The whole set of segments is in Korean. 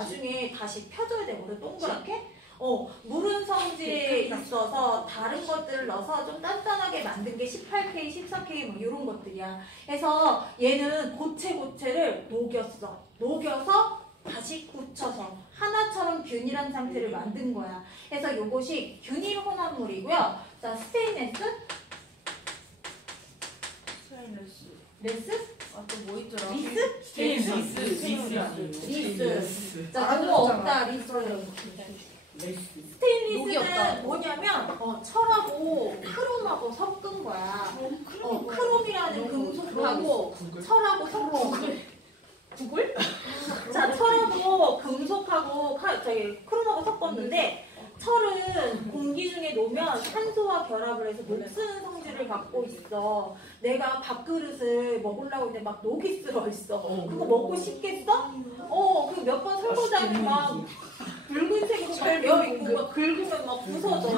나중에 다시 펴줘야 되거든, 동그랗게. 무른 성질에 있어서 다른 것들을 넣어서 좀 단단하게 만든 게 18K, 14K 뭐 이런 것들이야. 그래서 얘는 고체를 녹여서 다시 굳혀서 하나처럼 균일한 상태를 만든 거야. 그래서 요것이 균일 혼합물이고요. 자, 스테인레스? 레스? 아, 또 뭐 있더라? 리스? 리스. 자, 그거 없다, 리스. 스테인리스는 뭐냐면 철하고 크롬하고 섞은 거야. 크롬이라는 금속하고 철하고 섞은 구글? 자, 철하고 금속하고 크롬하고 섞었는데 철은 공기 중에 놓으면 산소와 결합을 해서 녹쓰는 성질을 갖고 있어. 내가 밥그릇을 먹으려고 했는데 막 녹이 쓸어 있어. 그거 먹고 싶겠어? 그 몇 번 설거지하는데 막 붉은색으로 별 있고 막 긁으면 막 부서져.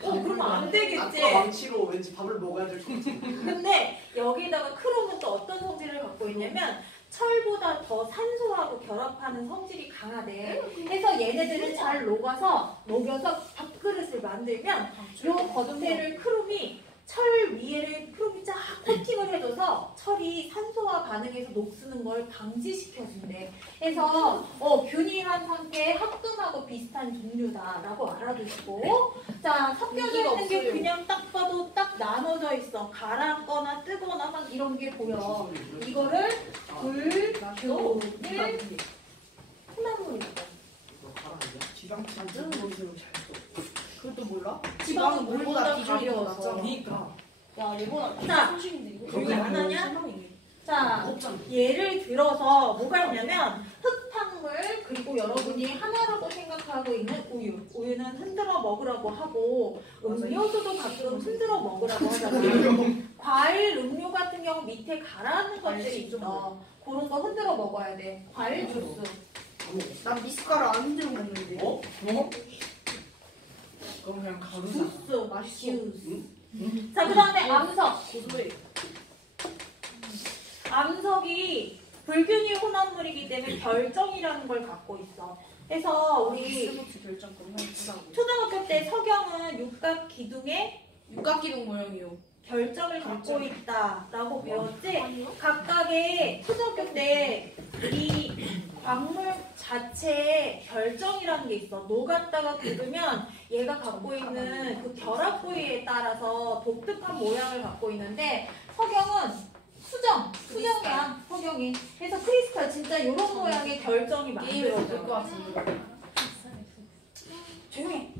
그러면 안 되겠지. 아까 망치로 왠지 밥을 먹어야 될 것 같아. 근데 여기다가 크롬은 또 어떤 성질을 갖고 있냐면 철보다 더 산소하고 결합하는 성질이 강하대. 그래서 얘네들은 잘 녹여서 밥그릇을 만들면 요 겉에를 크롬이 철 위에를 크롬이 쫙 코팅을 해줘서 철이 산소와 반응해서 녹쓰는 걸 방지시켜준대. 그래서 균일한 상태의 합금하고 비슷한 종류다라고 알아두시고, 자, 섞여져 있는 게 그냥 딱 봐도 딱 나눠져 있어. 가라앉거나 뜨거나 막 이런 게 보여. 이거를 불균일 혼합물이고. 그것도 몰라? 지방은 물보다 기준이 더 낮잖아. 그러니까. 야, 얘보다. 자, 여기 안 하냐? 자, 예를 들어서 뭐가 있냐면 흙탕물, 그리고 여러분이 하나라고 생각하고 있는 우유. 우유는 흔들어 먹으라고 하고 음료수도 가끔 흔들어 먹으라고 하잖아요. 과일, 음료 같은 경우 밑에 가라앉는 것들이 있어. 그런 거 흔들어 먹어야 돼. 과일 주스. 난 미숫가루 안 흔들어 먹는데. 그럼 그냥 가루. 주스. 맛있어. 자, 그 다음에 암석. 암석이 불균일 혼합물이기 때문에 결정이라는 걸 갖고 있어. 그래서 우리 초등학교 때 석영은 육각기둥 모형이요. 결정을 갖고 있다라고 배웠지. 각각의 초등학교 때 이 광물 자체에 결정이라는 게 있어. 녹았다가 굳으면 얘가 갖고 있는 그 결합 부위에 따라서 독특한 모양을 갖고 있는데 석영은 수정이야, 석영이. 그래서 크리스탈 진짜 이런 모양의 결정이 만들어질 것 같습니다. 조용히.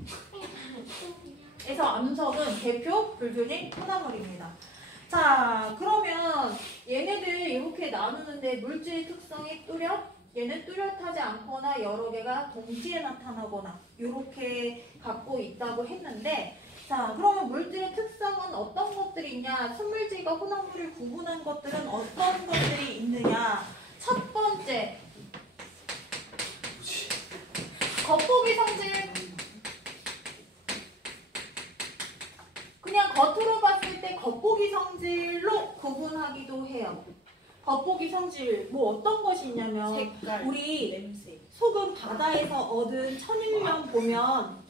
그래서 암석은 대표 불균일 혼합물입니다. 자, 그러면 얘네들 이렇게 나누는데 물질 특성이 뚜렷? 얘는 뚜렷하지 않거나 여러 개가 동시에 나타나거나 이렇게 갖고 있다고 했는데, 자, 그러면 물질의 특성은 어떤 것들이 있냐? 순물질과 혼합물을 구분한 것들은 어떤 것들이 있느냐? 첫 번째, 겉보기 성질. 그냥 겉으로 봤을 때 겉보기 성질로 구분하기도 해요. 겉보기 성질, 뭐 어떤 것이 있냐면 색깔, 우리 냄새. 소금 바다에서 얻은 천일염 보면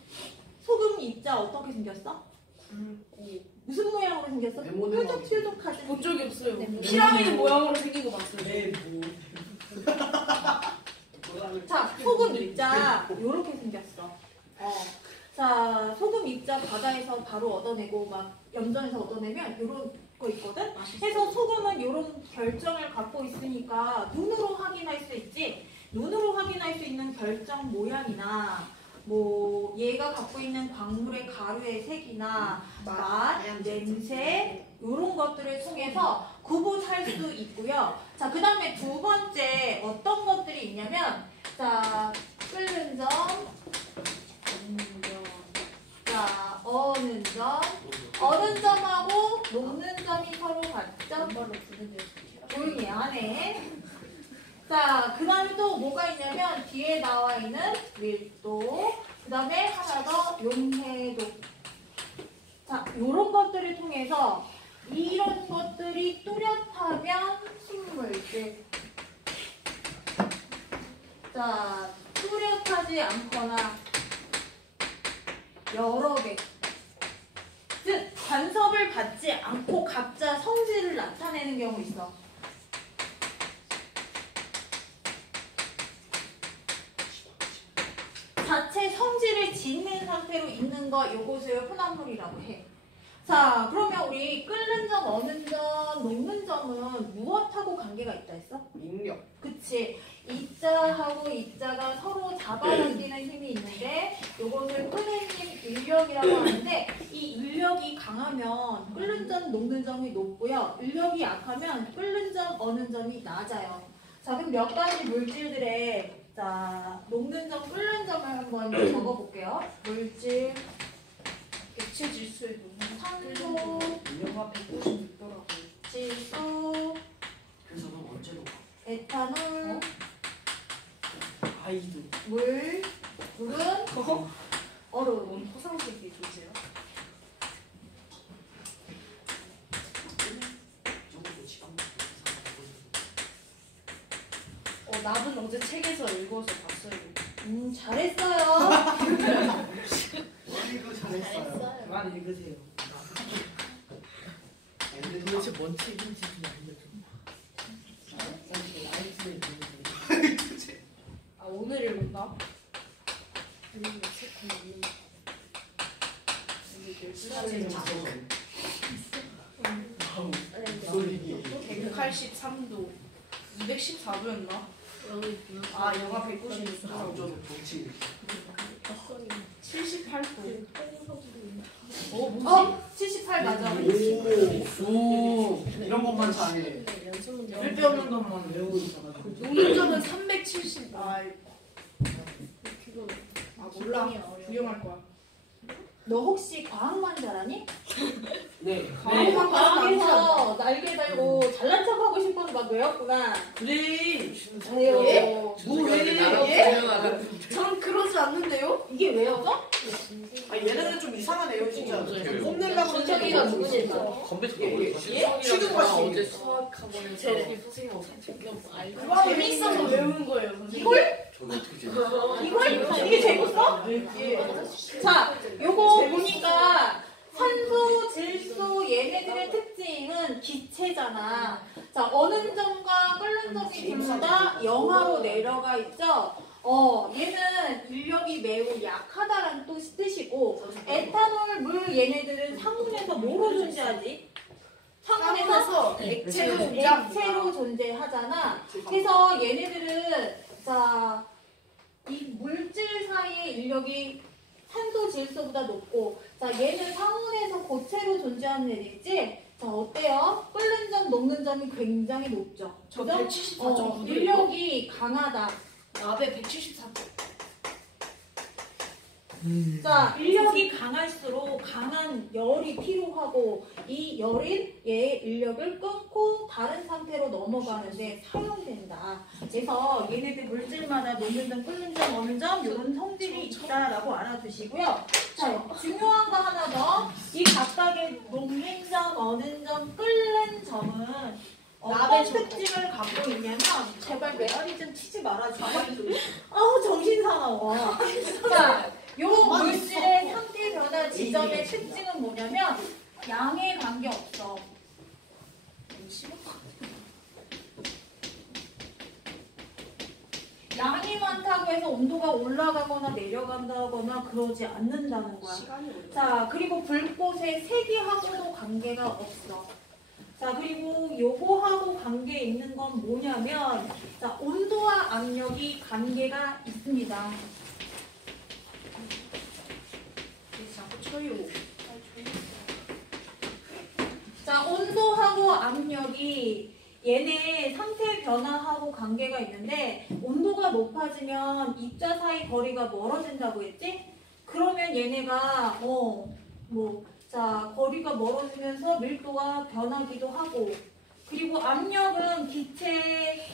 소금 입자 어떻게 생겼어? 굵고 무슨 모양으로 생겼어? 뾰족뾰족하지. 본 적이 없어요. 네. 피라미드 모양으로 생긴 거 봤어요. 네, 자, 소금 입자 요렇게 생겼어. 자, 소금 입자 바다에서 바로 얻어내고 막 염전에서 얻어내면 요런 거 있거든? 그래서 소금은 요런 결정을 갖고 있으니까 눈으로 확인할 수 있지. 눈으로 확인할 수 있는 결정 모양이나 뭐 얘가 갖고 있는 광물의 가루의 색이나 맛, 냄새 이런 것들을 통해서 구분할 수 있고요. 자, 그 다음에 두 번째 어떤 것들이 있냐면, 자, 끓는 점, 자, 어는 점, 어는 점하고 녹는 점이 서로 같죠? 조용히 안 해. 자, 그 다음에 또 뭐가 있냐면 뒤에 나와 있는 밀도, 그 다음에 하나 더 용해도. 자, 요런 것들을 통해서 이런 것들이 뚜렷하면 순물질. 자, 자, 뚜렷하지 않거나 여러 개. 즉, 간섭을 받지 않고 각자 성질을 나타내는 경우 있어. 자체 성질을 지닌 상태로 있는 거 요것을 혼합물이라고 해. 자, 그러면 우리 끓는 점, 어는 점, 녹는 점은 무엇하고 관계가 있다 했어? 인력. 그치. 이자하고 이자가 서로 잡아당기는 힘이 있는데 요것을 끓는 힘 인력이라고 하는데 이 인력이 강하면 끓는 점, 녹는 점이 높고요. 인력이 약하면 끓는 점, 어는 점이 낮아요. 자, 그럼 몇 가지 물질들의 자, 녹는 점, 끓는 점을 한번 적어볼게요. 물질, 액체 질소의 녹는 산소, 영하 196더라고. 질소, 그래서 너 언제 녹아? 에탄올, 아이도. 물, 물은 얼음. 뭔 호상색이 조제야? 저것도 지금 나는 어제 책에서 읽어서 봤어요. 잘했어요. 이거 잘했어요. 그만 읽으세요. 근데 도대체 뭔 책인지 좀 알려줘. 나이트에 아 오늘 읽었나? 소리기. 183도 214도였나? 아 영하 196도 강조는 동치. 78도 뭐지? 78 맞아. 오. 이런 것만 잘해. 쓸데없는 것만 외우고 있어가지고. 녹는점은 370. 아 몰라. 구경할 거야. 너 혹시 과학만 잘하니? 네. 과학에서 날개 달고 잘난 척하고 싶어서 막 외웠구나. 그래. 아유, 전 그러지 않는데요? 이게 외워져? 아 얘네는 좀 이상하네요 진짜. 어떡해요? 뽐내려고 준석이가 하는데 누구냐? 컴퓨터가 예? 어디 취급 과시. 어제 수학학원에서 선생님하고 산책 재밌어서 외우는 거예요, 선생님. 이걸? 저게 어떻게 재밌어? 이걸? 이게 재밌어? 자, 요거 보니까 산소, 질소 얘네들의 특징은 기체잖아. 자, 어는 점과 끓는 점이 둘 다 영하로 내려가 있죠. 얘는 인력이 매우 약하다라는 뜻이고 에탄올, 물 얘네들은 상온에서 뭐로 존재하지? 상온에서 액체로 존재하잖아. 그래서 얘네들은 자, 이 물질 사이의 인력이 산소, 질소보다 높고 자, 얘는 상온에서 고체로 존재하는 애들이지? 자, 어때요? 끓는 점, 녹는 점이 굉장히 높죠. 저 그죠? 174.9도. 인력이 강하다. 나베 174도. 자, 인력이 강할수록 강한 열이 필요하고 이 열인 얘의 인력을 끊고 다른 상태로 넘어가는데 사용된다. 그래서 얘네들 물질마다 녹는 점, 끓는 점, 어는 점 이런 성질이 있다라고 알아두시고요. 자, 중요한 거 하나 더. 이 각각의 녹는 점, 어는 점, 끓는 점은 어떤 특징을 갖고 있냐면 제발 메아리 좀 치지 말아줘. 아우 정신 사나워. 자, 요 물질의 상태 변화 지점의 특징은 뭐냐면 양에 관계없어. 양이 많다고 해서 온도가 올라가거나 내려간다거나 그러지 않는다는 거야. 자, 그리고 불꽃의 세기하고도 관계가 없어. 자, 그리고 요거하고 관계 있는 건 뭐냐면 자, 온도와 압력이 관계가 있습니다. 자꾸 쳐요. 자, 온도하고 압력이 얘네 상태 변화하고 관계가 있는데 온도가 높아지면 입자 사이 거리가 멀어진다고 했지? 그러면 얘네가 자, 거리가 멀어지면서 밀도가 변하기도 하고 그리고 압력은 기체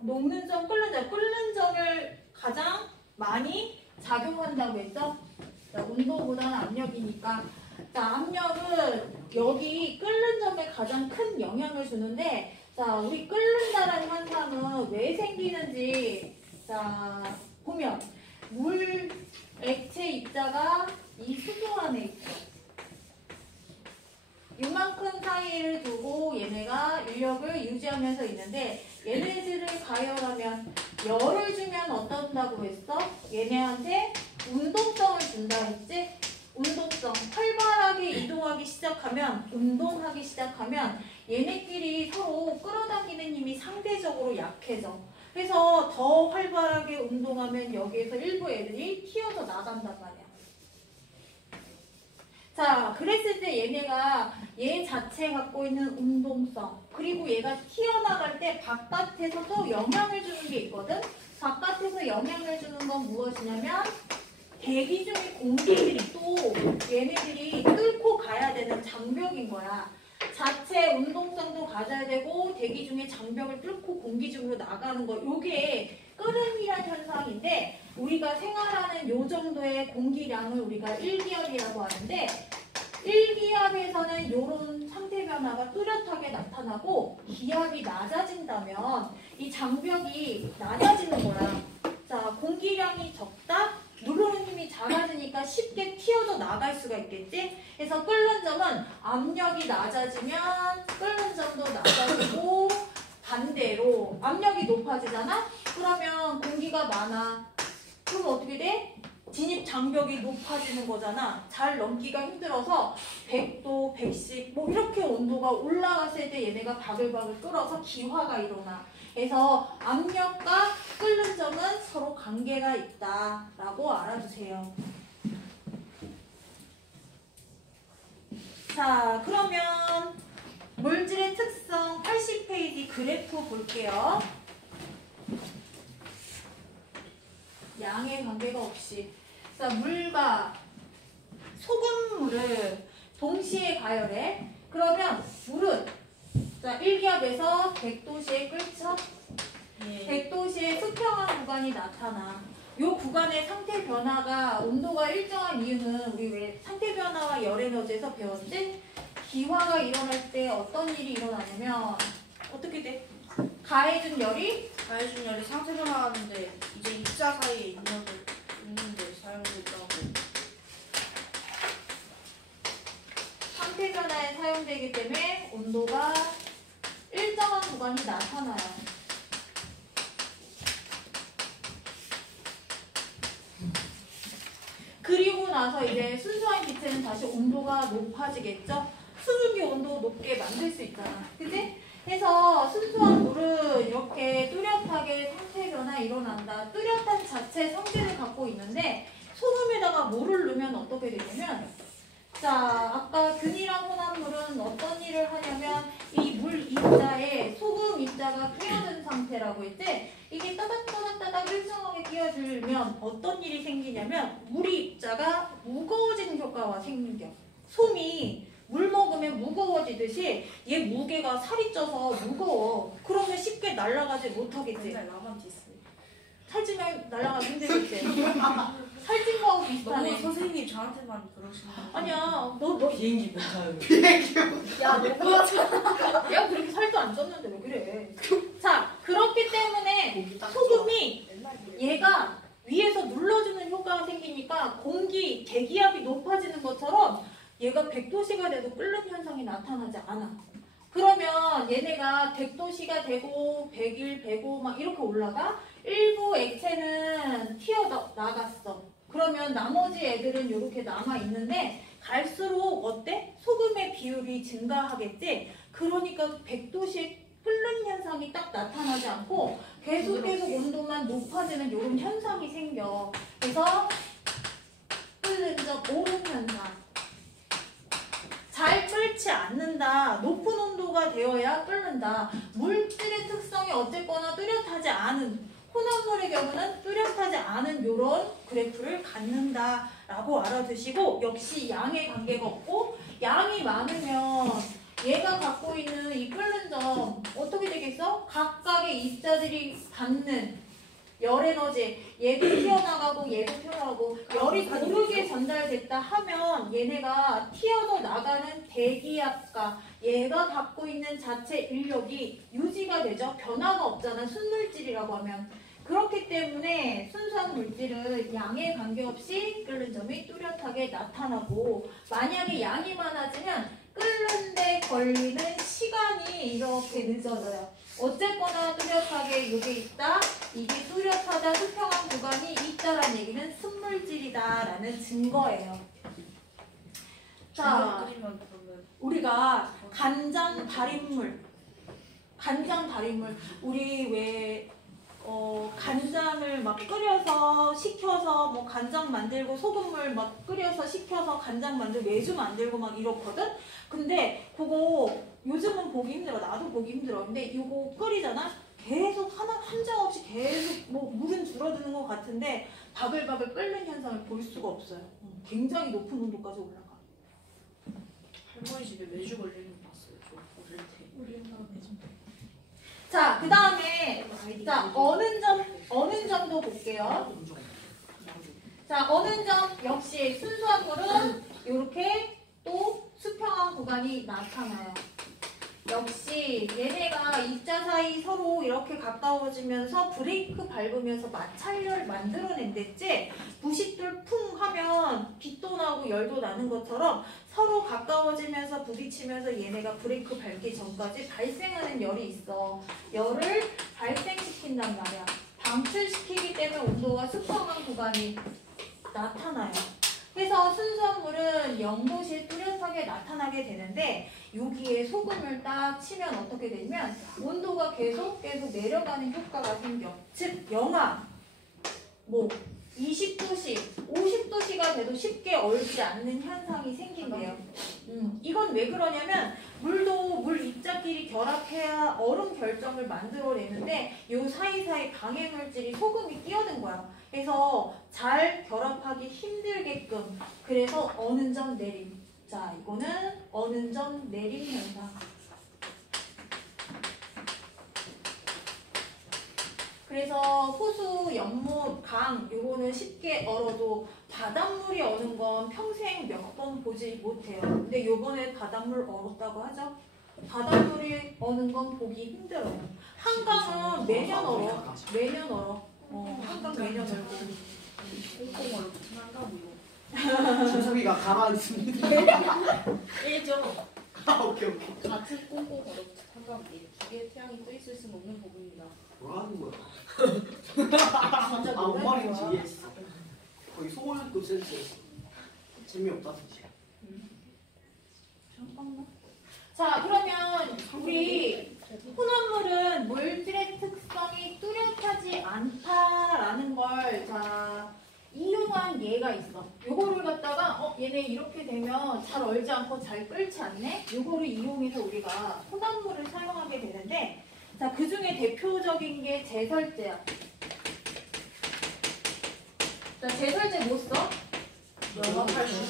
녹는 점, 끓는 점을 가장 많이 작용한다고 했죠? 자, 온도보다는 압력이니까 자, 압력은 여기 끓는 점에 가장 큰 영향을 주는데 자, 우리 끓는다라는 현상은 왜 생기는지 자, 보면 물, 액체 입자가 이 수조 안에 있죠. 이만큼 사이를 두고 얘네가 인력을 유지하면서 있는데 얘네들을 가열하면 열을 주면 어떤다고 했어? 얘네한테 운동성을 준다 했지? 운동성. 활발하게 이동하기 시작하면, 운동하기 시작하면 얘네끼리 서로 끌어당기는 힘이 상대적으로 약해져. 그래서 더 활발하게 운동하면 여기에서 일부 애들이 튀어서 나간단 말이야. 자, 그랬을 때 얘네가 얘 자체 갖고 있는 운동성, 그리고 얘가 튀어나갈 때 바깥에서 또 영향을 주는 게 있거든? 바깥에서 영향을 주는 건 무엇이냐면 대기 중의 공기들이 또 얘네들이 뚫고 가야 되는 장벽인 거야. 자체 운동성도 가져야 되고 대기 중에 장벽을 뚫고 공기 중으로 나가는 거, 요게 끓음이라는 현상인데 우리가 생활하는 요 정도의 공기량을 우리가 1기압이라고 하는데 1기압에서는 요런 상태 변화가 뚜렷하게 나타나고 기압이 낮아진다면 이 장벽이 낮아지는 거야. 자, 공기량이 적다? 누르는 힘이 작아지니까 쉽게 튀어져 나갈 수가 있겠지? 그래서 끓는 점은 압력이 낮아지면 끓는 점도 낮아지고 반대로 압력이 높아지잖아? 그러면 공기가 많아. 그럼 어떻게 돼? 진입 장벽이 높아지는 거잖아. 잘 넘기가 힘들어서 100도, 110, 뭐 이렇게 온도가 올라갔을 때 얘네가 바글바글 끓어서 기화가 일어나. 그래서 압력과 끓는 점은 서로 관계가 있다라고 알아두세요. 자, 그러면 물질의 특성 80페이지 그래프 볼게요. 양의 관계가 없이. 자, 물과 소금물을 동시에 가열해. 그러면 물은 자 1기압에서 100도씨에 끓죠? 100도씨에 수평한 구간이 나타나. 이 구간의 상태 변화가 온도가 일정한 이유는 우리 왜 상태 변화와 열 에너지에서 배웠지? 기화가 일어날 때 어떤 일이 일어나냐면 어떻게 돼? 가해준 열이 상태 변화하는데 이제 입자 사이에 있는데 사용된다고. 상태 변화에 사용되기 때문에 온도가 일정한 구간이 나타나요. 그리고 나서 이제 순수한 기체는 다시 온도가 높아지겠죠? 수증기 온도 높게 만들 수 있잖아. 그치? 그래서 순수한 물은 이렇게 뚜렷하게 상태 변화 일어난다. 뚜렷한 자체 성질을 갖고 있는데 소금에다가 물을 넣으면 어떻게 되냐면 자, 아까 균이랑 혼합물은 어떤 일을 하냐면 이 물 입자에 소금 입자가 끼어든 상태라고 했지? 이게 따닥따닥따닥 일정하게 끼어들면 어떤 일이 생기냐면 물 입자가 무거워지는 효과가 생겨. 솜이 물 먹으면 무거워지듯이 얘 무게가 살이 쪄서 무거워. 그러면 쉽게 날아가지 못하겠지. 맨날 나만 디스. 살찌면 날아가기 힘들겠지. 살찐 거하고 비슷하네. 너무 선생님 저한테만 그러시는 거 아니야, 너 비행기 못 타요. 야, 너무 내가 그렇게 살도 안 쪘는데 왜 그래? 자, 그렇기 때문에 고기 딱 소금이 맨날 얘가 위에서 눌러주는 효과가 생기니까 공기 대기압이 높아지는 것처럼 얘가 100도씨가 돼도 끓는 현상이 나타나지 않아. 그러면 얘네가 100도씨가 되고 100일, 105 막 이렇게 올라가. 일부 액체는 튀어나갔어. 그러면 나머지 애들은 이렇게 남아있는데 갈수록 어때? 소금의 비율이 증가하겠지? 그러니까 100도씨 끓는 현상이 딱 나타나지 않고 계속 온도만 높아지는 이런 현상이 생겨. 그래서 끓는 점 오름 현상. 잘 끓지 않는다. 높은 온도가 되어야 끓는다. 물질의 특성이 어쨌거나 뚜렷하지 않은 혼합물의 경우는 뚜렷하지 않은 이런 그래프를 갖는다라고 알아두시고 역시 양의 관계가 없고 양이 많으면 얘가 갖고 있는 이 끓는 점 어떻게 되겠어? 각각의 입자들이 받는 열 에너지 얘도 튀어나가고 얘도 튀어나가고 열이 고르게 전달됐다 하면 얘네가 튀어서 나가는 대기압과 얘가 갖고 있는 자체 인력이 유지가 되죠. 변화가 없잖아. 순물질이라고 하면. 그렇기 때문에 순수한 물질은 양에 관계없이 끓는 점이 뚜렷하게 나타나고 만약에 양이 많아지면 끓는데 걸리는 시간이 이렇게 늦어져요. 어쨌거나 뚜렷하게 이게 있다. 이게 뚜렷하다. 수평한 구간이 있다라는 얘기는 순물질이다라는 증거예요. 자, 끓이면 그러면 우리가 간장 달인물, 우리 왜 간장을 막 끓여서 식혀서 뭐 간장 만들고 소금물 막 끓여서 식혀서 간장 만들고 매주 만들고 막 이렇거든. 근데 그거 요즘은 보기 힘들어. 나도 보기 힘들어. 근데 이거 끓이잖아. 계속 한 장 없이 계속 뭐 물은 줄어드는 것 같은데 바글바글 끓는 현상을 볼 수가 없어요. 굉장히 높은 온도까지 올라가. 할머니 집에 매주 걸리는 거 봤어요. 저 어릴 때. 우리 엄마가 매좀 자, 그 다음에 자 어는 점도 볼게요. 자, 어는 점 역시 순수한 물은 이렇게 또 수평한 구간이 나타나요. 역시 얘네가 입자 사이 서로 이렇게 가까워지면서 브레이크 밟으면서 마찰열을 만들어낸댔지. 부싯돌 쿵 하면 빛도 나고 열도 나는 것처럼 서로 가까워지면서 부딪히면서 얘네가 브레이크 밟기 전까지 발생하는 열이 있어. 열을 발생시킨단 말이야. 방출시키기 때문에 온도가 수평한 구간이 나타나요. 그래서 순수한 물은 0도시에 뚜렷하게 나타나게 되는데 여기에 소금을 딱 치면 어떻게 되냐면 온도가 계속 내려가는 효과가 생겨. 즉 영하 뭐 20도씨, 50도씨가 돼도 쉽게 얼지 않는 현상이 생긴대요. 이건 왜 그러냐면 물도 물 입자끼리 결합해야 얼음 결정을 만들어내는데 요 사이사이 방해물질이 소금이 끼어든 거야. 그래서 잘 결합하기 힘들게끔. 그래서 어는 점 내림. 자, 이거는 어는 점 내림 현상. 그래서 호수, 연못, 강 요거는 쉽게 얼어도 바닷물이 어는 건 평생 몇 번 보지 못해요. 근데 요번에 바닷물 얼었다고 하죠? 바닷물이 어는 건 보기 힘들어요. 한강은 매년 얼어. 매년 얼어. 한강 매년 얼고. 꽁꽁 얼고 한가 뭐 준석이가 가만히 있습니다. 이죠. 오케이. 같은 꽁꽁 얼고 한가 뭐 기계에 태양이 떠 있을 수는 없는 부분입니다. 뭐라는 거야? 진짜 뭔 노래인 말인지 거야. 이해했어. 거의 소울급 센스였어. 재미없다 진짜. 잠깐만. 자, 그러면 우리 혼합물은 물질의 특성이 뚜렷하지 않다라는 걸 자 이용한 예가 있어. 요거를 갖다가 얘네 이렇게 되면 잘 얼지 않고 잘 끓지 않네? 요거를 이용해서 우리가 혼합물을 사용하게 되는데 자, 그 중에 대표적인 게 제설제야. 자, 제설제 뭐 써? 연합할 수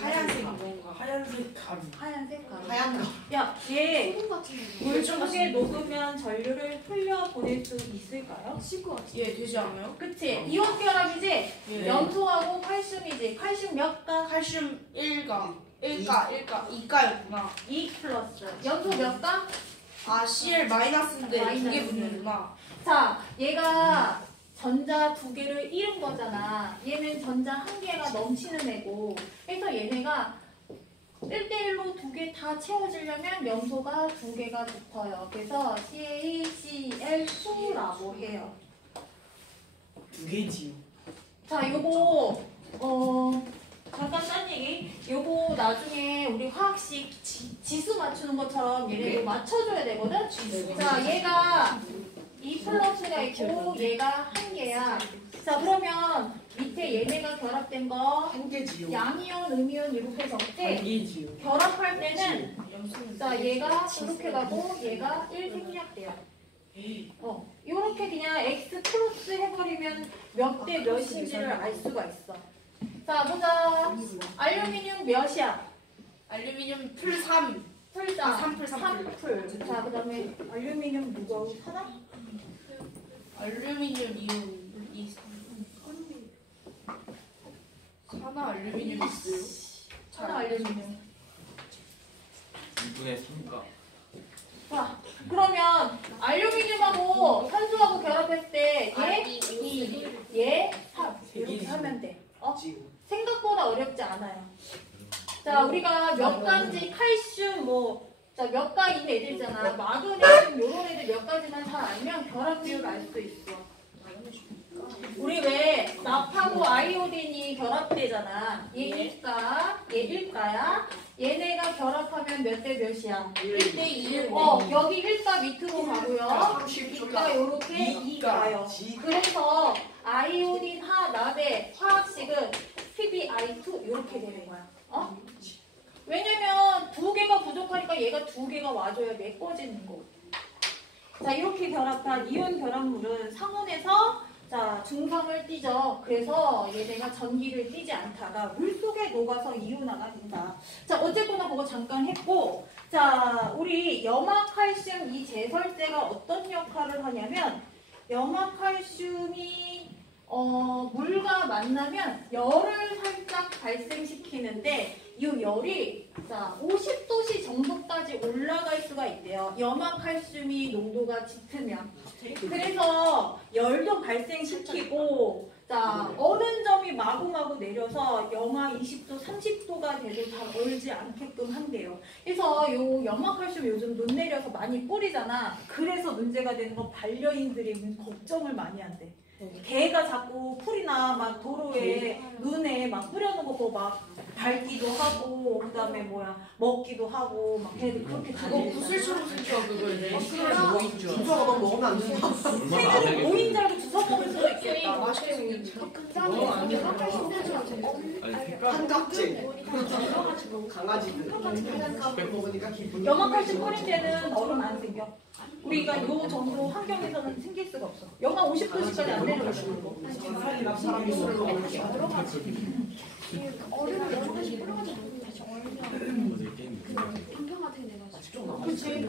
하얀색 뭔가 하얀색 가루. 하얀색 가루. 하얀 거. 야, 얘 소금 같은 거. 물 속에 녹으면 전류를 흘려보낼 수 있을까요? 씻고 왔지. 예 되지 않아요? 그치? 이온 결합이지? 예. 염소하고 칼슘이지? 칼슘 몇 가? 칼슘 1가 2가였구나. 2 플러스. 염소 몇 가? 아 CL 마이너스인데 마이너스. 두 개 붙는구나. 자, 얘가 전자 두 개를 잃은 거잖아. 얘는 전자 한 개가 넘치는 애고. 그래서 얘네가 1대1로 두 개 다 채워지려면 염소가 두 개가 붙어요. 그래서 CaCl2라고 해요. 두 개지요. 자, 요거 잠깐 딴 얘기. 요거 나중에 우리 화학식 지수 맞추는 것처럼 얘네도 맞춰줘야 되거든. 자, 얘가 2 플러스가 있고 얘가 한 개야. 자, 그러면 밑에 얘네가 결합된 거 한 개지요. 양이온, 음이온 이렇게 한 적지. 개지요. 결합할 때는 염소는 자, 얘가 이렇게 가고 얘가 1 생략돼요. 요렇게 그냥 X 크로스 해버리면 몇 대 몇인지를 알 수가 있어. 자, 보자. 알루미늄 몇이야? 알루미늄 풀 3. 풀자. 3풀. 3풀. 자, 그 다음에 알루미늄 무거운 하나? 알루미늄 이온 2, 3. 하나 알루미늄 있어요. 하나 알루미늄. 2분의 3가 자, 그러면 알루미늄하고 산소하고 결합했을 때 얘 3 이렇게 하면 돼. 지금 생각보다 어렵지 않아요. 자, 우리가 몇 가지 칼슘 몇 가지 있는 애들 있잖아. 마그네슘 요런 애들 몇 가지만 잘 알면 결합비율을 알 수 있어. 우리 왜 납하고 아이오딘이 결합되잖아. 얘 1가, 얘 1가야. 얘네가 결합하면 몇 대 몇이야? 1대 2. 여기 1가 밑으로 가고요. 2가 요렇게 2가요. 그래서 아이오딘 납의 화학식은 PbI2 이렇게 되는 거야. 왜냐면 2개가 부족하니까 얘가 2개가 와줘야 메꿔지는 거. 자, 이렇게 결합한 이온 결합물은 상온에서 중성을 띠죠. 그래서 얘네가 전기를 띠지 않다가 물속에 녹아서 이온화가 된다. 자, 어쨌거나 그거 잠깐 했고, 자, 우리 염화칼슘 이 제설제가 어떤 역할을 하냐면, 염화칼슘이 물과 만나면 열을 살짝 발생시키는데 이 열이 50도씨 정도까지 올라갈 수가 있대요. 염화칼슘이 농도가 짙으면. 그래서 열도 발생시키고 어느 점이 마구마구 내려서 영하 20도, 30도가 돼도 잘 얼지 않게끔 한대요. 그래서 요 염화칼슘 요즘 눈 내려서 많이 뿌리잖아. 그래서 문제가 되는 건 반려인들이 걱정을 많이 한대. 개가 자꾸 풀이나 막 도로에 눈에 막 뿌려놓고 막 밟기도 하고 그다음에 먹기도 하고 막 걔들 그렇게 다니는 구슬처럼 생겨 그거 주사가 막 먹으면 안 된다. 새들은 모인 줄 알고 주워 먹을 수도 있겠다. 맛있게 생겼지. 한각제. 강아지들. 먹으니까 기분이. 염화칼슘 뿌린 데는 얼음 안 생겨. 우리가 요 정도 환경에서는 생길 수가 없어. 영하 50도씨까지 안 내려가는 거. 사람이 술을 먹으면 얼음을 조금씩 뿌려가지고 다시 환경한테 내가 그렇지.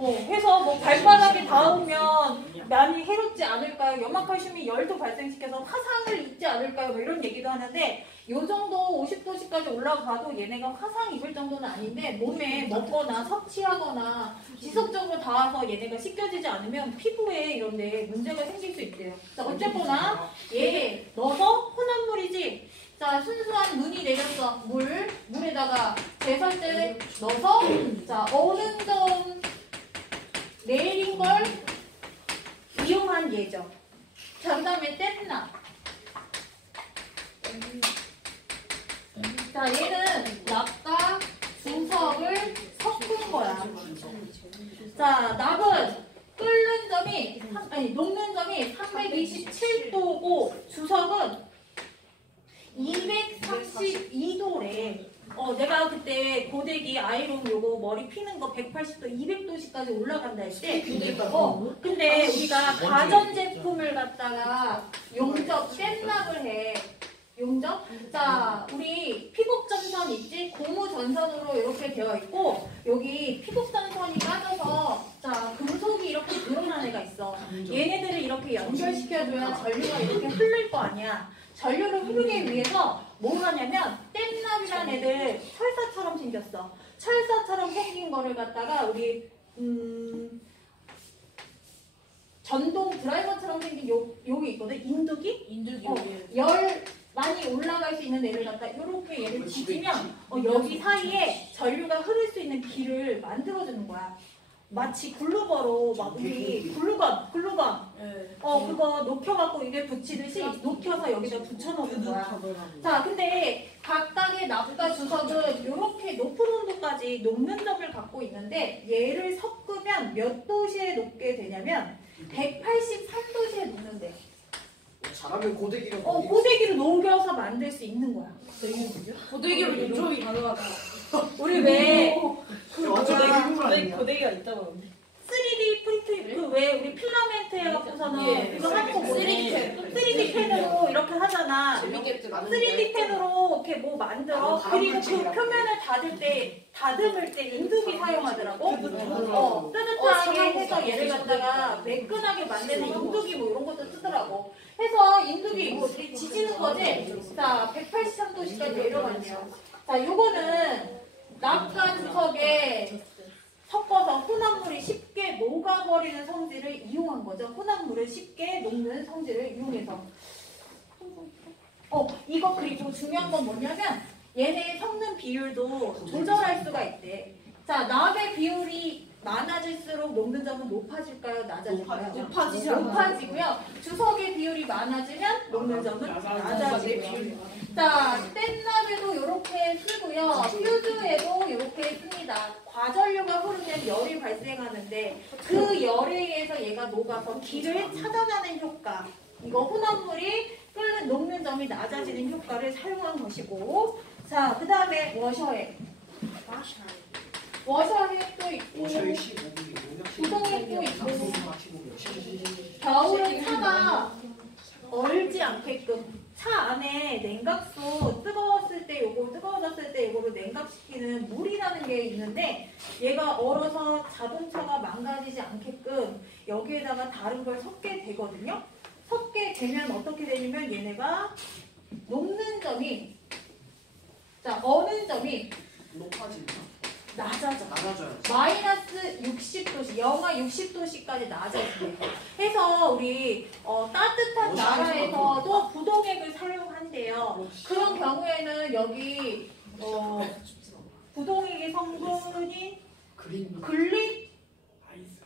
해서 발바닥에 닿으면 많이 해롭지 않을까요? 염화칼슘이 열도 발생시켜서 화상을 입지 않을까요? 이런 얘기도 하는데 요 정도 50도씨까지 올라가도 얘네가 화상 입을 정도는 아닌데 몸에 먹거나 섭취하거나 지속적으로 닿아서 얘네가 씻겨지지 않으면 피부에 이런 데 문제가 생길 수 있대요. 자, 어쨌거나 얘 넣어서 혼합물이지. 자, 순수한 눈이 내렸어. 물에다가 제설제 넣어서 어느 점 내린 걸 이용한 예죠. 자, 그 다음에 뗀납. 자, 얘는 납과 주석을 섞은 거야. 자, 납은 녹는 점이 327도고 주석은 232도래. 내가 그때 고데기 아이롱 요거 머리 피는 거 180도, 200도씨까지 올라간다 할 때, 근데 우리가 가전제품을 갖다가 용접, 뗀납을 해. 용접? 자, 우리 피복전선 있지? 고무전선으로 이렇게 되어 있고, 여기 피복전선이 까져서, 금속이 이렇게 드러난 애가 있어. 얘네들을 이렇게 연결시켜줘야 전류가 이렇게 흐를 거 아니야. 전류를 흐르기 위해서 뭘 하냐면 뗀납이라는 애들 철사처럼 생겼어. 철사처럼 생긴 거를 갖다가 우리 전동 드라이버처럼 생긴 요게 있거든. 인두기? 열 많이 올라갈 수 있는 애를 갖다 이렇게 얘를 지지면 여기 사이에 전류가 흐를 수 있는 길을 만들어주는 거야. 마치 글루버로 막 우리 글루건 그거 녹여갖고 이게 붙이듯이 녹여서 여기다 붙여놓는 거야. 자, 근데 각각의 납과 주석은 이렇게 높은 온도까지 녹는 점을 갖고 있는데 얘를 섞으면 몇 도시에 녹게 되냐면 183도시에 녹는데. 잘하면 고데기로. 고데기로 녹여서 만들 수 있는 거야. 고데기로 요점이 가능하다. 우리 왜 고데기가 있다고 하는데. 3D 프린트 왜 우리 필라멘트 해갖고서는 그거 하는 거 3D 펜으로 이렇게 하잖아. 3D 펜으로 이렇게 뭐 만들어. 그리고 그 표면을 다듬을 때 인두기 사용하더라고. 뜨뜻하게 해서 얘를 갖다가 매끈하게 만드는 인두기 뭐 이런 것도 쓰더라고. 해서 인두기 뭐 지지는 거지. 자, 183도씨까지 내려갔네요. 자, 요거는 납과 주석의 섞어서 혼합물이 쉽게 녹아버리는 성질을 이용한 거죠. 혼합물을 쉽게 녹는 성질을 이용해서. 이거 그리고 중요한 건 뭐냐면 얘네 섞는 비율도 조절할 수가 있대. 자, 납의 비율이 많아질수록 녹는 점은 높아질까요? 낮아질까요? 높아지죠. 높아지고요. 주석의 비율이 많아지면 녹는 점은 낮아지고요. 자, 뗏납에도 이렇게 쓰고요. 퓨즈에도 이렇게 씁니다. 과전류가 흐르면 열이 발생하는데 그 열에 의해서 얘가 녹아서 기를 차단하는 효과. 이거 혼합물이 끓는 녹는 점이 낮아지는 효과를 사용한 것이고, 자, 그 다음에 워셔액. 워셔액도 있고, 오셔의 15분이 구동액도 있고, 겨울에 차가 얼지 않게끔 차 안에 냉각수 뜨거웠을 때 요거 뜨거워졌을 때 요거를 냉각시키는 물이라는 게 있는데 얘가 얼어서 자동차가 망가지지 않게끔 여기에다가 다른 걸 섞게 되거든요. 섞게 되면 어떻게 되냐면 얘네가 녹는 점이 어는 점이 높아진다. 낮아져요. 낮아져요. 마이너스 60도씨, 영하 60도씨까지 낮아지게 해서 우리 따뜻한 나라에서도 부동액을 사용한대요. 그런 경우에는 여기 부동액의 성분이 그린 글리 아이스.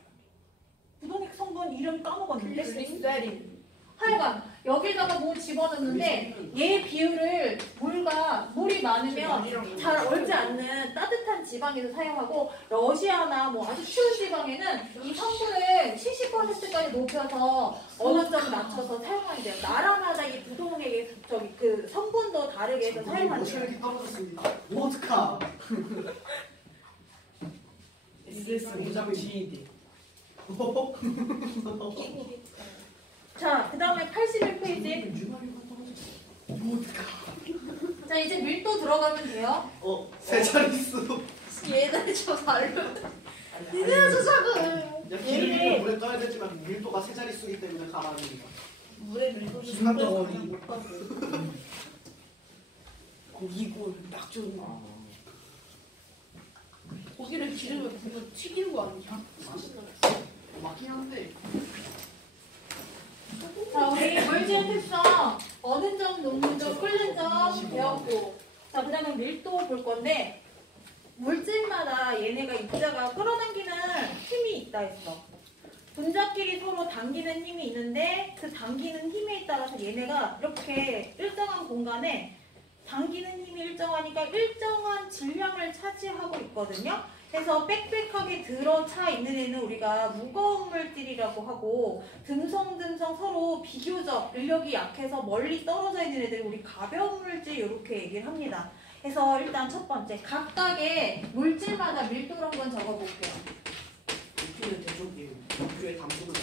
부동액 성분 이름 까먹었는데 글리세린. 하여간 여기다가 뭐 집어넣는데 얘 비율을 물이 많으면 잘 얼지 않는 따뜻한 지방에서 사용하고 러시아나 뭐 아주 추운 지방에는 이 성분을 70%까지 높여서 어느 정도 낮춰서 사용한대요. 나라마다 이 부동액의 그 성분도 다르게 해서 사용한대요. 오셔액이 떨어졌습니다. 모드카. SS 모자면 GED. 자, 그 다음에 81페이지. 자, 이제 밀도 들어가면 돼요. 세 자릿수. 얘네 저 살려. 얘네 저 작은. 기름을 물에 떠야 되지만 밀도가 세 자릿수이기 때문에 가만합니다. 물에 밀고 기름덩어리. 고기고 딱 좋은 거. 고기를 기름에 붓고 튀기는 거 아니야? 맞긴 한데. 자, 우리 물질 특성 어느 점, 녹는 점, 끓는 점 배웠고, 자, 그 다음에 밀도 볼 건데 물질마다 얘네가 입자가 끌어당기는 힘이 있다 했어. 분자끼리 서로 당기는 힘이 있는데 그 당기는 힘에 따라서 얘네가 이렇게 일정한 공간에 당기는 힘이 일정하니까 일정한 질량을 차지하고 있거든요. 그래서 빽빽하게 들어차 있는 애는 우리가 무거운 물질이라고 하고 듬성듬성 서로 비교적 인력이 약해서 멀리 떨어져 있는 애들 우리 가벼운 물질 이렇게 얘기를 합니다. 그래서 일단 첫 번째 각각의 물질마다 밀도를 한번 적어볼게요. 육주의 대조기예요. 육주의 담수는